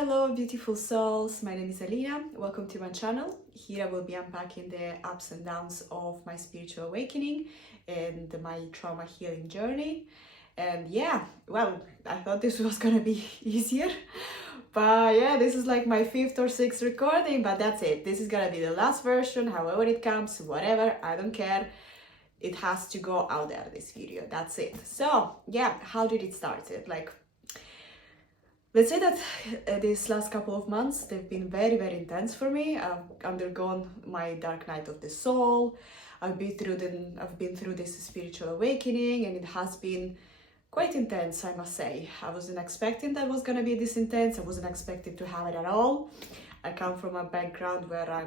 Hello beautiful souls, my name is Alina, welcome to my channel. Here I will be unpacking the ups and downs of my spiritual awakening and my trauma healing journey. And yeah, well, I thought this was gonna be easier, but yeah, this is like my fifth or sixth recording, but that's it. This is gonna be the last version, however it comes, whatever, I don't care. It has to go out there, this video, that's it. So yeah, how did it start? Let's say that these last couple of months, they've been very intense for me. I've undergone my dark night of the soul. I've been through this spiritual awakening, and it has been quite intense, I must say. I wasn't expecting that it was gonna be this intense. I wasn't expecting to have it at all. I come from a background where I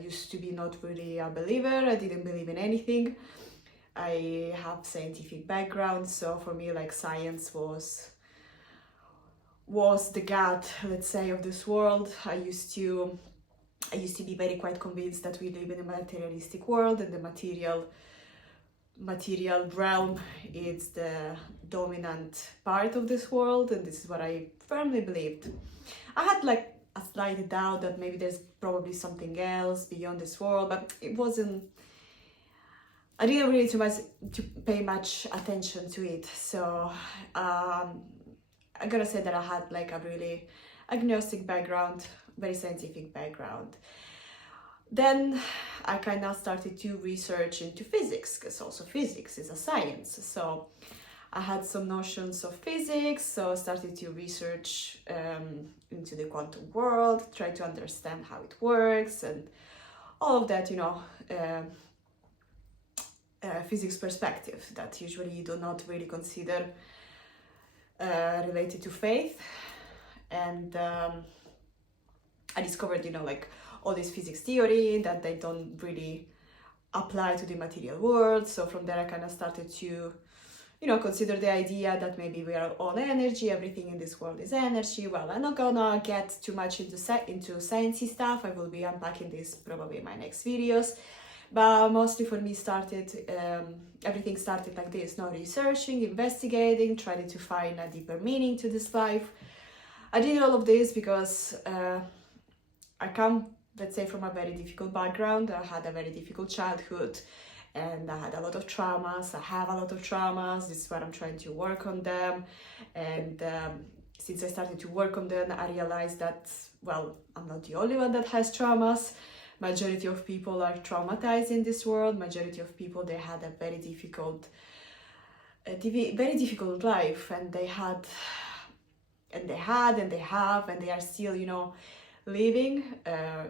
used to be not really a believer. I didn't believe in anything. I have scientific background, so for me, like, science was the god, let's say, of this world. I used to be very quite convinced that we live in a materialistic world, and the material realm is the dominant part of this world, and this is what I firmly believed. I had like a slight doubt that maybe there's probably something else beyond this world, but I didn't really pay much attention to it. So I gotta say that I had like a really agnostic background, very scientific background. Then I kind of started to research into physics, because also physics is a science. So I had some notions of physics, so I started to research into the quantum world, try to understand how it works and all of that, physics perspective that usually you do not really consider related to faith. And I discovered, like all this physics theory that they don't really apply to the material world. So from there I kind of started to, consider the idea that maybe we are all energy, everything in this world is energy. Well, I'm not gonna get too much into sciencey stuff. I will be unpacking this probably in my next videos. But mostly for me everything started like this, researching, investigating, trying to find a deeper meaning to this life. I did all of this because I come, let's say, from a very difficult background. I had a very difficult childhood and I had a lot of traumas. I have a lot of traumas. This is why I'm trying to work on them. And since I started to work on them, I realized that, well, I'm not the only one that has traumas. Majority of people are traumatized in this world. Majority of people, they had a very difficult life, and they have, and they are still, living,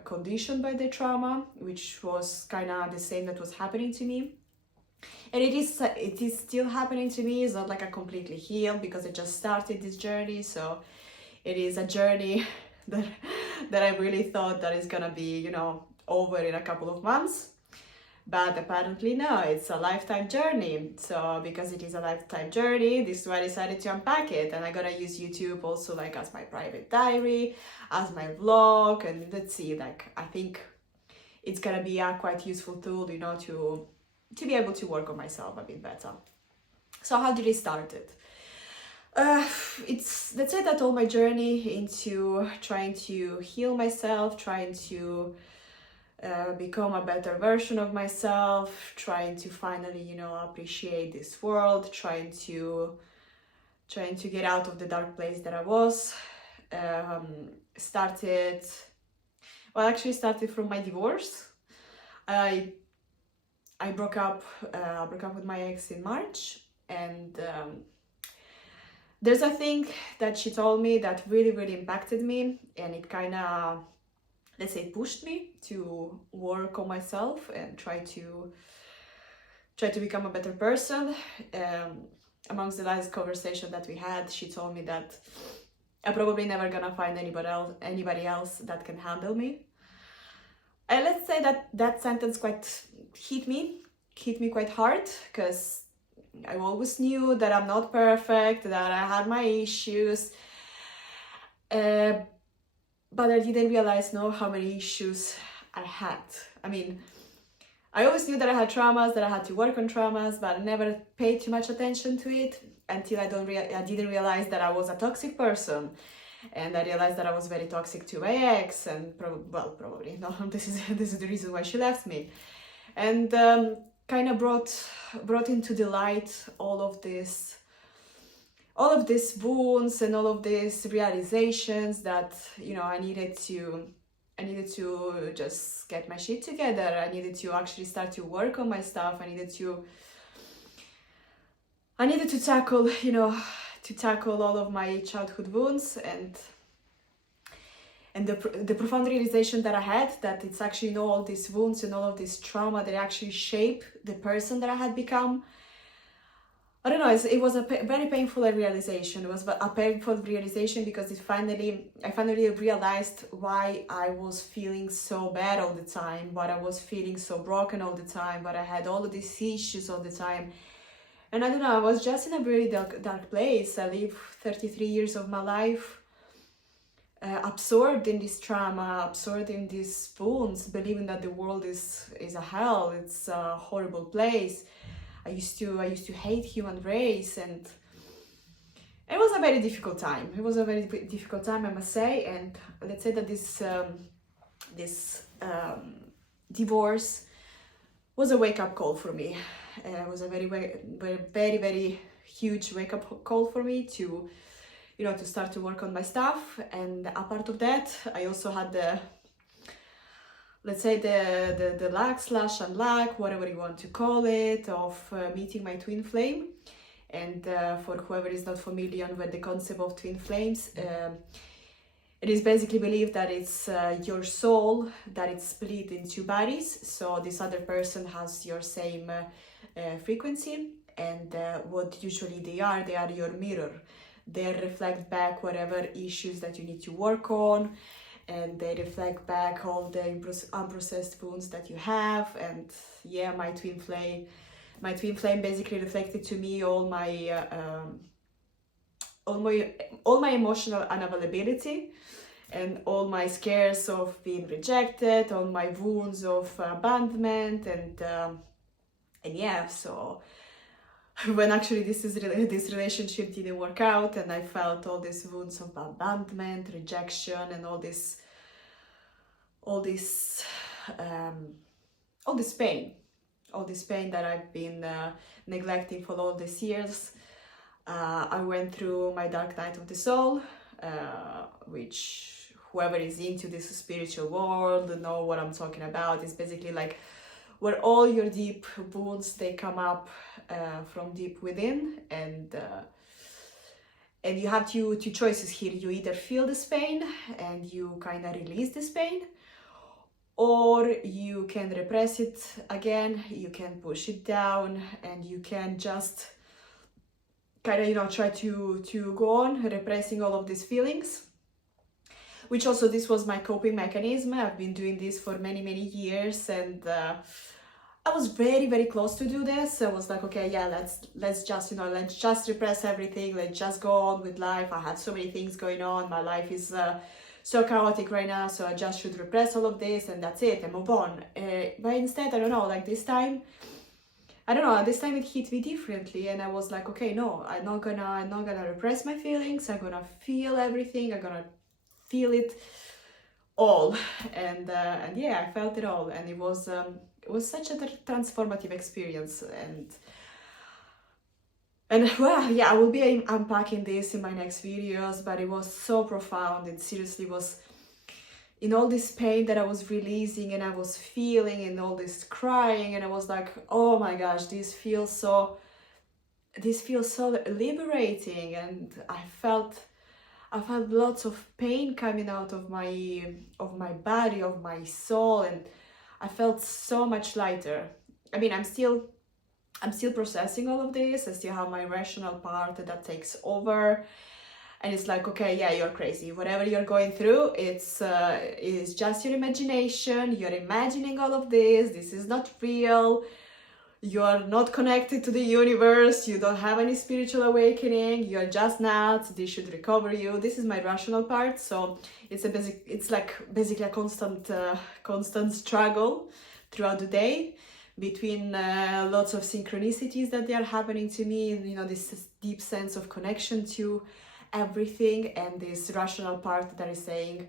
conditioned by their trauma, which was kind of the same that was happening to me. And it is still happening to me. It's not like I completely healed, because I just started this journey. So it is a journey that I really thought that is gonna be, over in a couple of months. But apparently no, it's a lifetime journey. So because it is a lifetime journey, this is why I decided to unpack it. And I'm gonna use YouTube also like as my private diary, as my vlog, and let's see, like, I think it's gonna be a quite useful tool, to be able to work on myself a bit better. So how did it start? Let's say that all my journey into trying to heal myself, trying to become a better version of myself, trying to finally, appreciate this world, trying to get out of the dark place that I was, started from my divorce. I broke up with my ex in March, and there's a thing that she told me that really impacted me, and it kind of, let's say, pushed me to work on myself and try to become a better person. Amongst the last conversation that we had, she told me that I'm probably never gonna find anybody else that can handle me. And let's say that sentence quite hit me quite hard, because I always knew that I'm not perfect, that I had my issues. But I didn't realize how many issues I had. I mean, I always knew that I had traumas, that I had to work on traumas, but I never paid too much attention to it until I didn't realize that I was a toxic person. And I realized that I was very toxic to my ex, and probably no, this is the reason why she left me. And kind of brought into the light all of these wounds and all of these realizations that, you know, I needed to just get my shit together. I needed to actually start to work on my stuff. I needed to tackle, you know, all of my childhood wounds, and the profound realization that I had, that it's actually, you know, all these wounds and all of this trauma that actually shape the person that I had become. I don't know, it was a very painful realization. It was a painful realization because I finally realized why I was feeling so bad all the time, why I was feeling so broken all the time, why I had all of these issues all the time. And I don't know, I was just in a very dark place. I lived 33 years of my life absorbed in this trauma, absorbed in these wounds, believing that the world is a hell, it's a horrible place. I used to hate human race, and it was a very difficult time. It was a very difficult time, I must say. And let's say that this divorce was a wake-up call for me. It was a very huge wake-up call for me to, you know, to start to work on my stuff. And a part of that, I also had the, let's say, the luck/unluck, whatever you want to call it, of meeting my twin flame. And for whoever is not familiar with the concept of twin flames, it is basically believed that it's your soul that it's split in two bodies. So this other person has your same frequency, and what usually they are your mirror. They reflect back whatever issues that you need to work on, and they reflect back all the unprocessed wounds that you have. And yeah, my twin flame basically reflected to me all my emotional unavailability, and all my scares of being rejected, all my wounds of abandonment, and yeah, so when actually this relationship didn't work out, and I felt all these wounds of abandonment, rejection, and all this pain that I've been neglecting for all these years. I went through my dark night of the soul, which whoever is into this spiritual world know what I'm talking about. It's basically like where all your deep wounds, they come up from deep within, and you have two choices here. You either feel this pain and you kind of release this pain, or you can repress it again, you can push it down, and you can just kind of, you know, try to go on repressing all of these feelings, which also, this was my coping mechanism. I've been doing this for many years, and I was very close to do this. I was like, okay, yeah, let's just, you know, let's just repress everything, let's just go on with life. I have so many things going on, my life is so chaotic right now, so I just should repress all of this, and that's it, and move on. But instead, I don't know, like this time it hit me differently, and I was like, okay, no, I'm not gonna repress my feelings. I'm gonna feel everything. I'm gonna feel it all, and yeah, I felt it all, and it was such a transformative experience. And well, yeah, I will be unpacking this in my next videos, but it was so profound. It seriously was, in all this pain that I was releasing and I was feeling, and all this crying, and I was like, oh my gosh, this feels so liberating. And I felt lots of pain coming out of my body, of my soul, and I felt so much lighter. I mean, I'm still processing all of this. I still have my rational part that takes over, and it's like, okay, yeah, you're crazy. Whatever you're going through, it's just your imagination. You're imagining all of this. This is not real. You're not connected to the universe. You don't have any spiritual awakening. You're just nuts. This should recover you. This is my rational part. So it's basically a constant struggle throughout the day between lots of synchronicities that they are happening to me, and, you know, this deep sense of connection to everything, and this rational part that is saying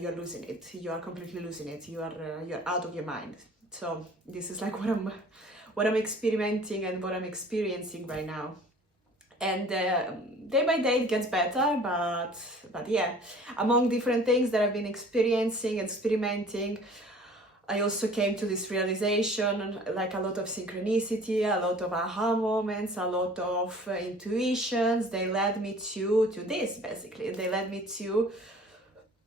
you're losing it, you are completely losing it, you're out of your mind. So this is like what I'm experimenting and what I'm experiencing right now. And day by day it gets better, but yeah, among different things that I've been experiencing and experimenting, I also came to this realization, like a lot of synchronicity, a lot of aha moments, a lot of intuitions. They led me to this, basically. They led me to,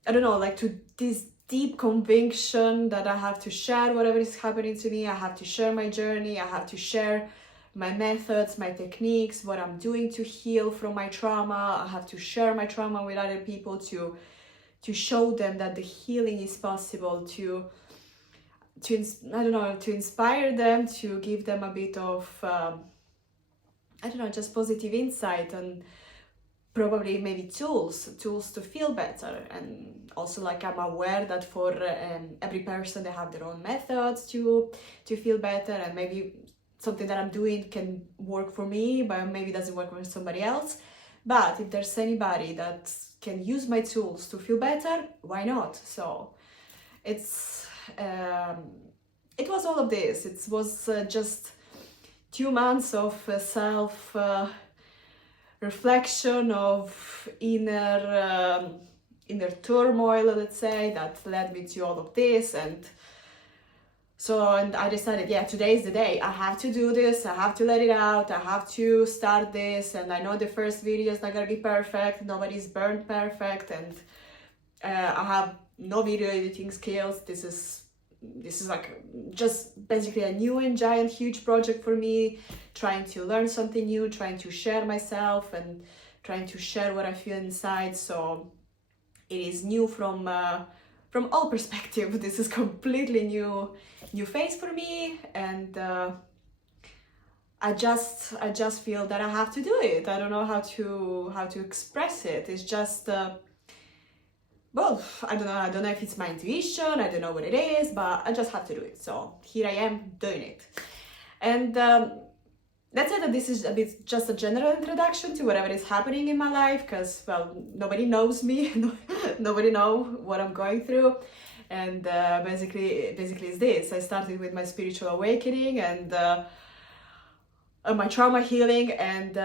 I don't know, like to this deep conviction that I have to share whatever is happening to me. I have to share my journey. I have to share my methods, my techniques, what I'm doing to heal from my trauma. I have to share my trauma with other people to show them that the healing is possible, to inspire them, to give them a bit of just positive insight, and probably maybe tools to feel better. And also, like, I'm aware that for every person, they have their own methods to feel better, and maybe something that I'm doing can work for me but maybe doesn't work for somebody else. But if there's anybody that can use my tools to feel better, why not? So it was all of this. It was just 2 months of self reflection, of inner turmoil, let's say, that led me to all of this. And I decided, yeah, today is the day. I have to do this. I have to let it out. I have to start this. And I know the first video is not gonna be perfect. Nobody's burned perfect, and I have no video editing skills. This is like just basically a new and giant huge project for me, trying to learn something new, trying to share myself and trying to share what I feel inside. So it is new from all perspectives. This is completely new phase for me, and I just feel that I have to do it. I don't know how to express it. It's just well, I don't know if it's my intuition, I don't know what it is, but I just have to do it. So here I am doing it. And that's it. This is a bit just a general introduction to whatever is happening in my life, because, well, nobody knows me, nobody knows what I'm going through. And basically it's this. I started with my spiritual awakening and my trauma healing, and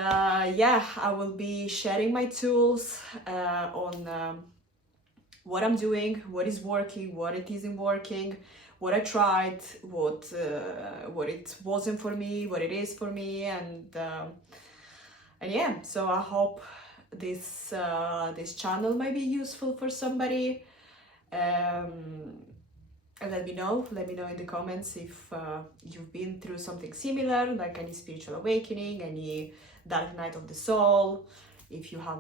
yeah, I will be sharing my tools on what I'm doing, what is working, what it isn't working, what I tried, what it wasn't for me, what it is for me, and yeah. So I hope this channel might be useful for somebody. And let me know in the comments if you've been through something similar, like any spiritual awakening, any dark night of the soul, if you have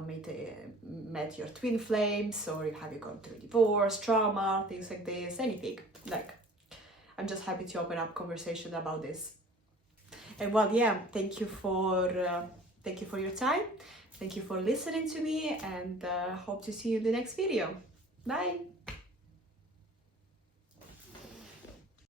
met your twin flames, or have you gone through divorce, trauma, things like this, anything. Like, I'm just happy to open up conversation about this. And well, yeah, thank you for your time. Thank you for listening to me, and hope to see you in the next video. Bye.